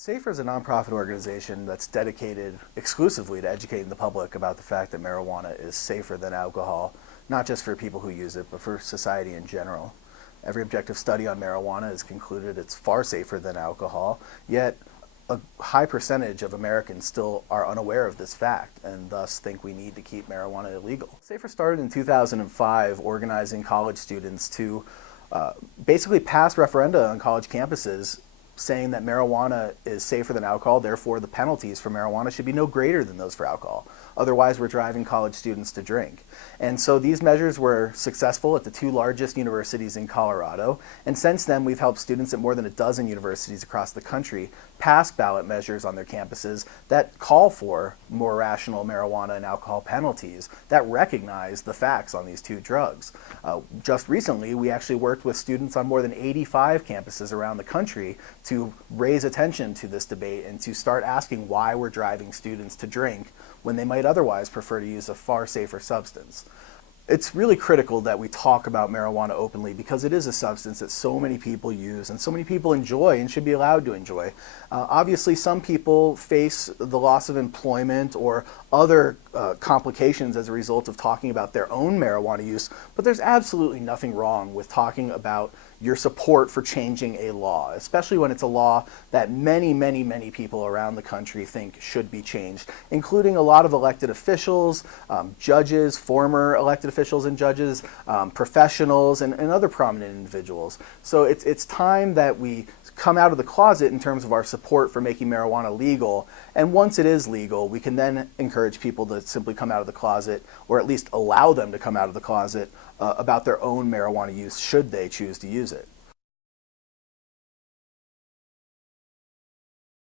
SAFER is a nonprofit organization that's dedicated exclusively to educating the public about the fact that marijuana is safer than alcohol, not just for people who use it, but for society in general. Every objective study on marijuana has concluded it's far safer than alcohol, yet a high percentage of Americans still are unaware of this fact and thus think we need to keep marijuana illegal. SAFER started in 2005 organizing college students to basically pass referenda on college campuses saying that marijuana is safer than alcohol, therefore the penalties for marijuana should be no greater than those for alcohol. Otherwise, we're driving college students to drink. And so these measures were successful at the two largest universities in Colorado, and since then we've helped students at more than a dozen universities across the country pass ballot measures on their campuses that call for more rational marijuana and alcohol penalties that recognize the facts on these two drugs. Just recently, we actually worked with students on more than 85 campuses around the country to raise attention to this debate and to start asking why we're driving students to drink when they might otherwise prefer to use a far safer substance. It's really critical that we talk about marijuana openly because it is a substance that so many people use and so many people enjoy and should be allowed to enjoy. Obviously, some people face the loss of employment or other complications as a result of talking about their own marijuana use, but there's absolutely nothing wrong with talking about your support for changing a law, especially when it's a law that many people around the country think should be changed, including a lot of elected officials, judges, former elected officials and judges, professionals, and other prominent individuals. So it's time that we come out of the closet in terms of our support for making marijuana legal, and once it is legal, we can then encourage people to simply come out of the closet, or at least allow them to come out of the closet about their own marijuana use should they choose to use it.